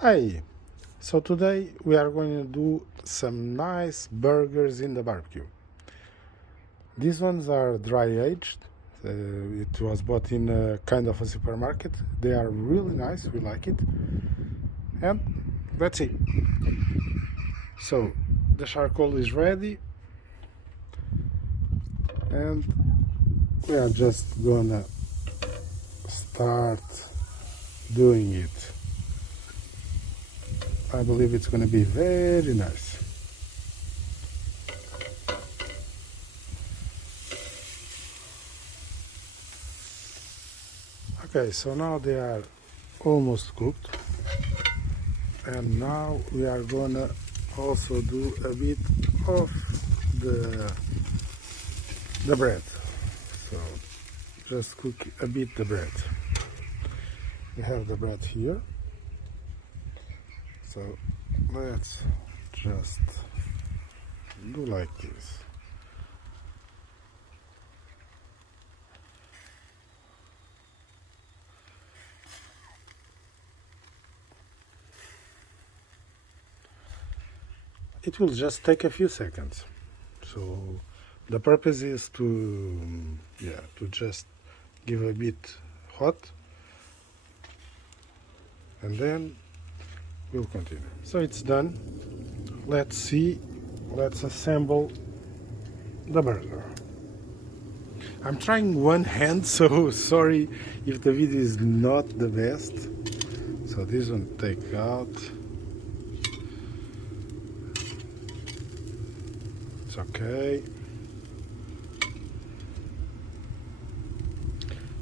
Hi, so today we are going to do some nice burgers in the barbecue. These ones are dry aged. It was bought in a kind of a supermarket. They are really nice, we like it. And let's see. So the charcoal is ready and we are just gonna start doing it. I believe it's gonna be very nice. Okay, so now they are almost cooked, and now we are gonna also do a bit of the bread. So just cook a bit the bread. We have the bread here, so let's just do like this. It will just take a few seconds. So the purpose is to just give a bit hot, and then we'll continue. So it's done. Let's see. Let's assemble the burger. I'm trying one hand, so sorry if the video is not the best. So this one take out. It's okay.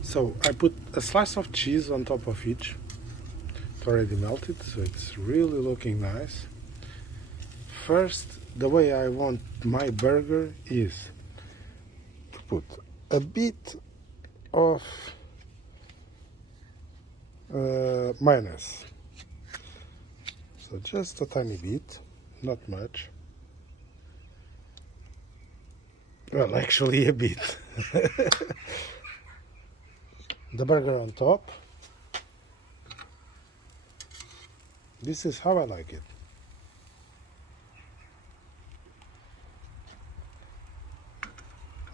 So I put a slice of cheese on top of each. It's already melted, so it's really looking nice. First, the way I want my burger is to put a bit of mayonnaise. So just a tiny bit, not much. Well, actually a bit. The burger on top. This is how I like it.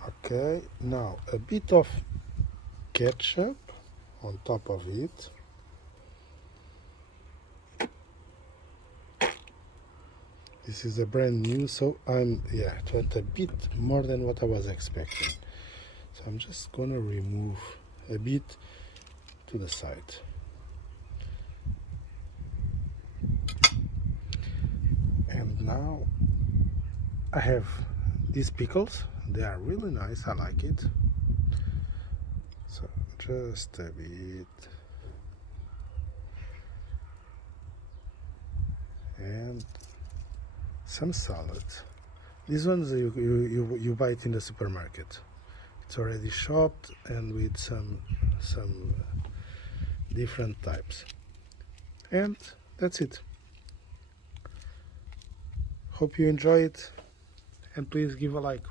Okay, now a bit of ketchup on top of it. This is a brand new, so it went a bit more than what I was expecting. So I'm just gonna remove a bit to the side. And now I have these pickles. They are really nice, I like it. So just a bit. And some salad. These ones you buy it in the supermarket. It's already chopped and with some different types. And that's it. Hope you enjoy it, and please give a like.